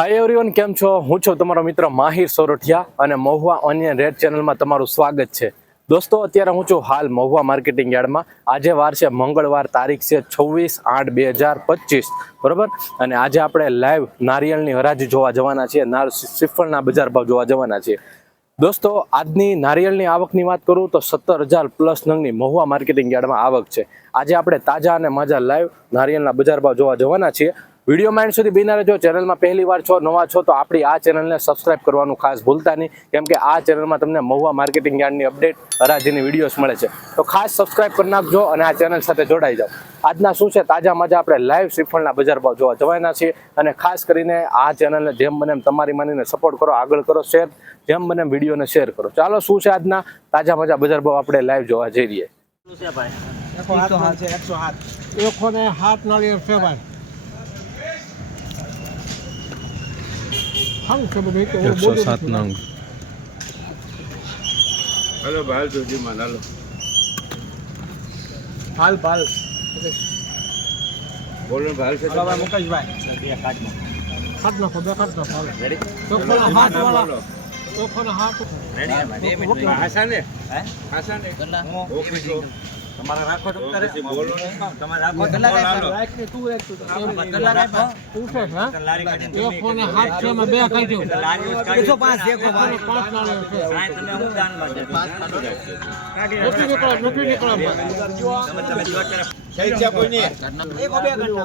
Hi everyone કેમ છો? હું છું તમારો મિત્ર માહિર સોરઠિયા અને મહુવા ઓનિયન રેડ ચેનલમાં તમારું સ્વાગત છે. દોસ્તો, અત્યારે હું છું હાલ મહુવા માર્કેટિંગ યાર્ડમાં. આજે વાર છે મંગળવાર, તારીખ છે છવ્વીસ આઠ બે હજાર પચીસ. બરાબર? અને આજે આપણે લાઈવ નારિયેળની હરાજી જોવા જવાના છીએ. નાર સિફળના બજાર ભાવ જોવા જવાના છીએ. દોસ્તો, આજની નારિયેળની આવકની વાત કરું તો સત્તર હજાર પ્લસ નંગની મહુવા માર્કેટિંગ યાર્ડમાં આવક છે. આજે આપણે તાજા અને મજા લાઈવ નારિયેળના બજાર ભાવ જોવા જવાના છીએ. વીડિયો માઇન્ડ સુધી બિના રહેજો ચેનલમાં પહેલી વાર છો નવા છો તો આપણી આ ચેનલને સબસ્ક્રાઇબ કરવાનું ખાસ ભૂલતા નહીં. કેમ કે આ ચેનલમાં તમને મહુવા માર્કેટિંગ યાર્ડની અપડેટ હરાજીની વિડીયોઝ મળે છે. તો ખાસ સબસ્ક્રાઇબ કરી નાખજો અને આ ચેનલ સાથે જોડાઈ જાઓ. આજના શું છે? તાજા મજા આપણે લાઈવ શ્રીફળના બજાર ભાવ જોવા જવાના છીએ અને ખાસ કરીને આ ચેનલને જેમ બને એમ તમારી માનીને સપોર્ટ કરો આગળ કરો શેર જેમ બને એમ વિડીયોને શેર કરો. ચાલો શું છે આજના તાજા મજા બજાર ભાવ આપણે લાઈવ જોવા જઈ રહીએ? એકસો હાથ હાથ. ને સાત નાળિયેર છે ભાઈ સારું છે બધું તો હું બોલું નથી. નંગ. હલો હાલો. હાલ ભાલ. બોલો ભાઈ છે બાબા મુકેશભાઈ. હાથ નાખો. બે સાત નાખો હાલો. રેડી એકસો ને હાથ વાળા. એકસો ને સાત હાસા ને હાસા ને ઓગણીસો તમારે રાખો તો કરે બોલો ને તમારે રાખો તો કલાક. રાખ ને તું એક તું તો. કલાક આપ્યો. પૂછે છે, હા? લારી કાઢી. એક ને હાથ છે એમાં બે ખાઈ લારી લારીઓ જ દેખો એકસો પાંચ નાળિયેર છે. સાહેબ તમે હું દાનમાં છે. નથી નીકળો નથી નીકળો તમે તમે જો કરે જઈ છે કોઈ નહીં એક બે કાઢો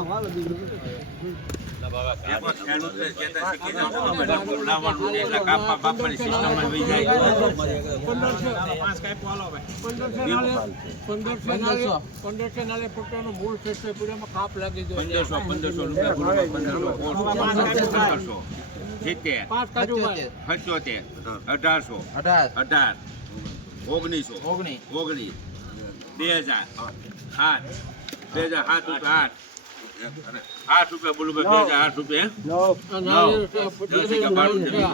સિત્તેર પંચોતેર અઢારસો અઢાર ઓગણીસો ઓગણીસ ઓગણીસ બે હજાર આઠ બે હજાર સાત આઠ આઠ રૂપિયા બોલું ભાઈ બે હજાર આઠ રૂપિયા છે, છે.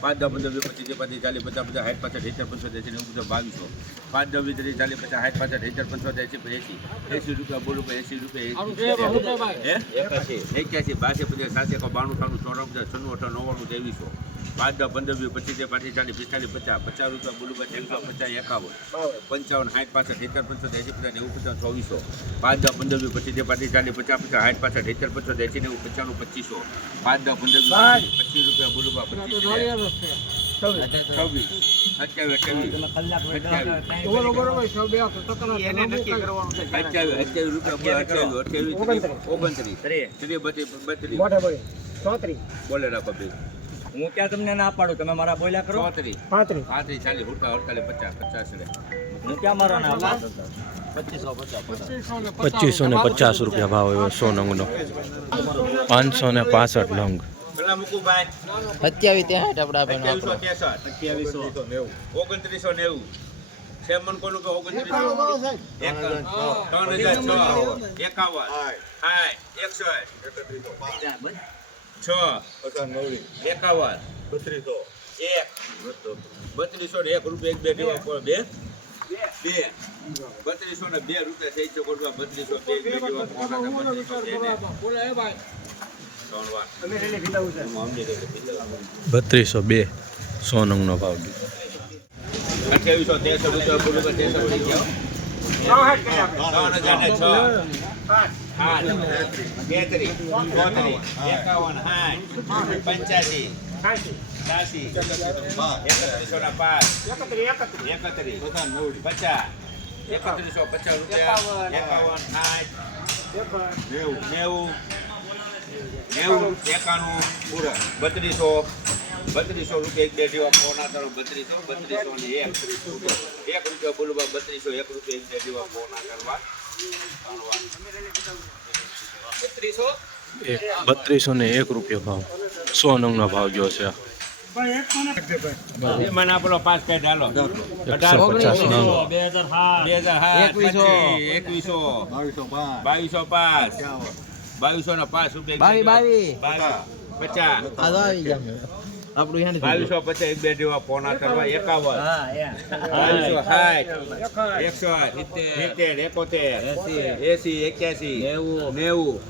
પાંચ દસ પંદર વીસ પચીસ પાંત્રીસ, ચાલીસ પચાસ પચાસ સાઠ પાસઠ સિત્તેર પંચોતેર એંસી નેવું પચાસ બાવીસો પાંચ દસ વીસ ત્રીસ ચાલીસ પચાસ સાઠ પાસઠ સિત્તેર પંચોતેર એંસી એંસી. એસી રૂપિયા બોલું ભાઈ એસી રૂપિયા છે એક્યાસી. બાસી પચાસ સાતસી એકો બાણું ત્રાણું ચોરાણું છન્નું અઠાણું નવ્વાણું ત્રેવીસો પાંચ દસ પંદર વીસ પચીસ ત્રીસ, પાંત્રીસ ચાલીસ પિસ્તાલીસ પચાસ પચાસ રૂપિયા બોલું ભાઈ ત્રણસો પચાસ એકાવન પંચાવન સાઠ પાસઠ સિત્તેર પંચોતેર એસી પચાસ નેવું પચાસ ચોવીસો. પાંચ દસ પંદર વીસ પચીસ ત્રીસ, પાંત્રીસ ચાલીસ પચાસ પચાસ સાઠ પાસઠ સિત્તેર પંચોતેર એસી નેવું પંચાણું પચીસો. પાંચ દસ પંદર વીસ પચીસ રૂપિયા બોલું ભાઈ પચીસ ઓગણત્રીસ. બત્રીસ. બત્રીસ બોલે રાખો બે હું ક્યાં તમને ના પાડું? તમે મારા બોલ્યા કરો? પાંત્રી પાંત્રી પાંત્રી ચાલી ઉડતા અડતાલીસ પચાસ પચાસ રે. હું ક્યાં મારા ના પાડું? પચીસો ને ને પચાસ રૂપિયા ભાવ એવો સો નંગનો. પાંચસો ને પાસઠ નંગ. પેલા મૂકું ભાઈ સત્યાવીસ ઓગણત્રીસો નેવું. સેમન કોનું કે ઓગણત્રીસો. એક હાય. હજાર છ. એકાવન. બત્રીસો એક. બત્રીસો. ને એક રૂપિયા એક બે દેવા પણ બે. બે. બત્રીસો ને બે રૂપિયા થઈ છે કોઈ બત્રીસો બે બે દેવા બત્રીસો બે ને. સો નંગનો ભાવ અઠ્યાવીસો તેરસો રૂપિયા ત્રણ હજાર ને છ. આઠ તેત્રીસ ચોત્રીસ એકાવન સાઠ પંચ્યાસી છ્યાસી એકત્રીસો ના પાંચ એકત્રીસ પચાસ એકત્રીસો પચાસ રૂપિયા એકાવન સાઠ નેવું નેવું નેવું એકાણું બત્રીસો બત્રીસો રૂપિયા એક બે જેવા ફોન આધારો બત્રીસો બત્રીસો ને એક એક રૂપિયા બોલવા બત્રીસો એક રૂપિયા એક બે જેવા ફોન કરવા બત્રીસો ને એક રૂપિયા ભાવ. સો નંગનો ભાવ જો છે. બાવીસો પાંચ. બાવીસો ના પાંચ રૂપિયા પચાસ. ગયા. આપણું હેન્ડ બાવીસો પચાસ એક બે જેવા પોણા કરવા એકાવન. બાવીસો સાઠ. એકસો સિત્તેર. એકોતેર. એસી. એક્યાસી. નેવું. નેવું.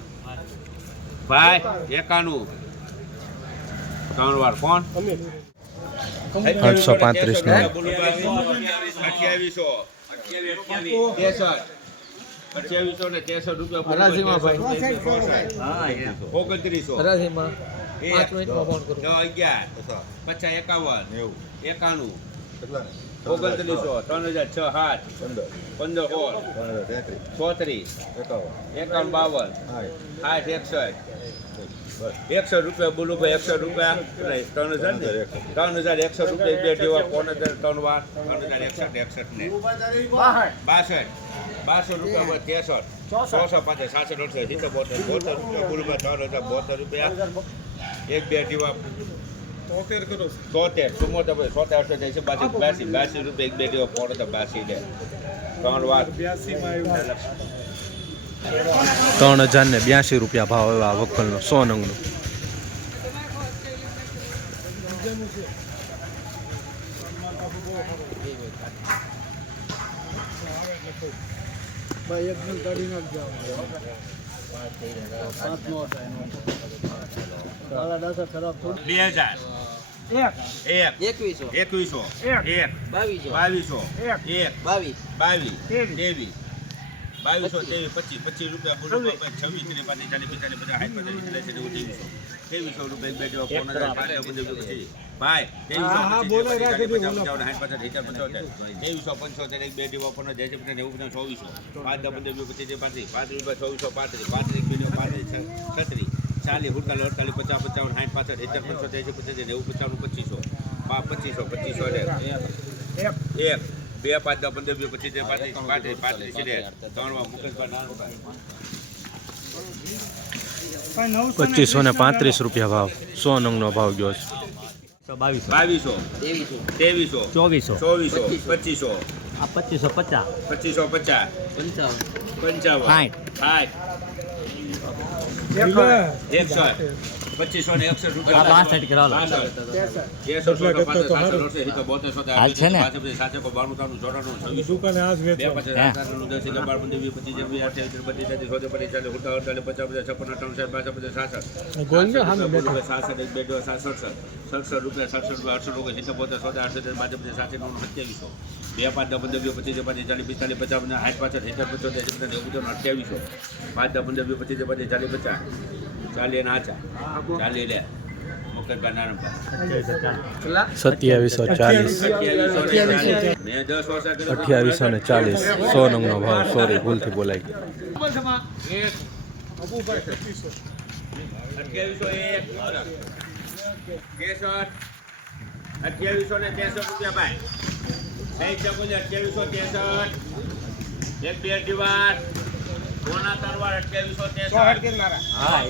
ભાઈ એકાણું. ત્રણ વાર કોણ આઠસો પાંત્રીસ નો. અઠ્યાવીસો. અઠ્યાવીસો. ને ત્રેસઠ રૂપિયા હરાજીમાં ભાઈ. ઓગણત્રીસો. હરાજીમાં પાંચ મિનિટમાં ફોન કરું. છ અગિયાર પચાસ એકાવન એકાણું. ઓગણત્રીસો ત્રણ હજાર છ સાત. પંદર. સોળ ચોત્રીસ. એકાવન. બાવન. આઠ એકસઠ. એકસો રૂપિયા બોલું ભાઈ એકસો રૂપિયા. નહીં, ત્રણ હજાર ને? ત્રણ હજાર એકસો રૂપિયા બે જેવા પોણ હજાર ત્રણ વાર. ત્રણ હજાર એકસઠ એકસઠ ને. બાસઠ. બાસો રૂપિયા હોય ત્રેસઠ છસો પાંચ સાતસો અડસઠ સિત્તેર બોતેર. બોતેર રૂપિયા બોલું ત્રણ હજાર બોતેર રૂપિયા. એક બે જેવા. તોતેર ચુમ્મોતેર ભાઈ સોતેર અડસઠ એસી બાસી બ્યાસી બ્યાસી રૂપિયા એક બે જેવા પોણો તો બ્યાસી દે ત્રણ વાર. ત્રણ હજાર ને બ્યાસી રૂપિયા ભાવ આવ્યો આ વકલનો સો નંગનો. ભાઈ એક મિલ કાઢી નાખજો. પાંચ નો ડાસા ખરાબ થોડું બે હજાર. એક. એક. એકવીસો. એકવીસો. એક. એક. બાવીસો. બાવીસો. એક. એક. બાવીસ. બાવીસ. ત્રેવીસ. ત્રેવીસ. બાવીસો ત્રેવીસ પચીસ. પચીસ રૂપિયા છવ્વીસ ને પાંત્રીસ ચાલીસ પિસ્તાલીસ બધા સાઠ પચાસ ત્રેવીસો. ત્રેવીસો રૂપિયા બે જેવા ફોન હજાર પાંચ હજાર પંદર પચીસ ભાઈ ત્રેવીસો પંચોતેર? એક બે જેવા ફોન હજાર પચાસ નેવું પચાસ ચોવીસો. પાંચ દસ પંદર પચીસ પાંત્રીસ પાંત્રીસ રૂપિયા ચોવીસો પાંત્રીસ પાંત્રીસ બે પાંત્રીસ છ- છત્રીસ ચાલીસ હુડતાલીસ અડતાલીસ પચાસ પંચાવન સાઠ પાસઠ સિત્તેર પંચોતેર એંસી પચાસ નેવું પચાવન પચીસો. પચીસો પચીસો એક. એક. બે પાંચ દસ પંદર બે પચીસ ત્રીસ, પાંત્રીસ પાંત્રીસ પાંત્રીસ ત્રણમાં મુકેશભાઈ નાનભાઈ પચીસો ને પાંત્રીસ રૂપિયા ભાવ. સો નંગનો ભાવ ગયો છે. બાવીસો. ત્રેવીસો ત્રેવીસો ચોવીસો. ચોવીસો. પચીસો. આ પચીસો પચાસ. પચીસો પચાસ. પંચાવન. પંચાવન. સાઠ. સાઠ એકસઠ પચીસો ને એકસઠ રૂપિયા બાસઠ કરાવો બાસઠ. ત્રેસઠ તેરસો, સોળસો, પાંસઠ, સાતસો, અડસઠ, સિત્તેર, બોતેર, સોતેર, હાલ છે ને? સાતસો, બાણું, ત્રાણું, ચોરાણું, છવ્વીસો. બે પચાસ, હે. અઠાણું, દસ, અગિયાર, બાર, પંદર, વીસ, પચીસ, છવ્વીસ, અઠ્યાવીસ, ત્રીસ, બત્રીસ, તેત્રીસ, ચોત્રીસ, પચાસ ચાલીસ, ઉનતાલીસ, અડતાલીસ, પચાસ, પચાસ, છપ્પન, અઠ્ઠાણું, સાઠ, બાસઠ, પચાસ, સાસઠ. સાસઠ, એક, બે, દો, સાત, સડસઠ. રૂપિયા, સડસઠ રૂપિયા, અડસઠ રૂપિયા, સિત્તેર, બોતેર, સોતેર, અડસઠ, બાસઠ, પચાસ, સાસઠ, નવ્વાણું, સત્યાવીસો. બે પાંચ દસ પંદર વીસ પચીસ પચીસ ચાલીસ પિસ્તાલીસ પચાસ પચાસ સાઠ પાસઠ સિત્તેર પંચોતેર સિત્તેર નેવું અઠ્યાવીસો પાંચ દસ પંદર વીસ પચીસ પચીસ ચાલીસ પચાસ ચાલીસ અને આચા ચાલી લે. સત્યાવીસો ચાલીસ. અઠ્યાવીસો ને ચાલીસ. ને સો નંગનો ભાવ. સોરી ભૂલથી બોલાઈ ગયો. અઠ્યાવીસો ને ત્રેસઠ રૂપિયા ભાઈ. સાઈઠ ચકોલી અઠ્યાવીસો ત્રેસઠ એક બે અઢીવાર સોના તરવાર અઠ્યાવીસો હા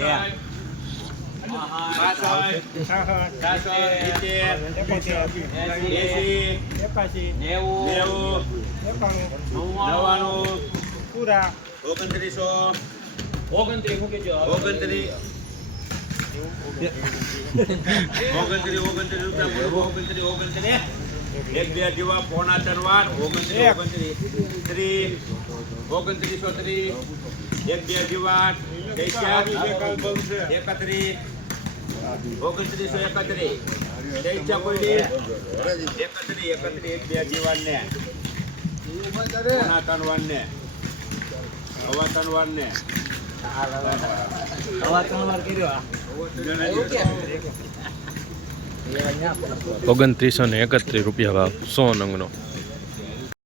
ઓગણત્રીસો. ઓગણત્રીસ ઓગણત્રીસ. ઓગણત્રીસ ઓગણત્રીસ રૂપિયા ઓગણત્રીસ ઓગણત્રીસ. એક બે જેવા પોણા તરવાર ઓગણત્રીસ ઓગણત્રીસ. ત્રીસ. ઓગણત્રીસો ત્રીસ એક બે જેવા એકત્રીસ ઓગણત્રીસો એકત્રીસ તેઈસા પડી એકત્રીસ એકત્રીસ એક બે જીવાન ને પોણા તરવાર ને હવા તરવાર ને હવા ત્રણ વાર ઓગણત્રીસો ને એકત્રીસ રૂપિયા ભાવ સો નંગનો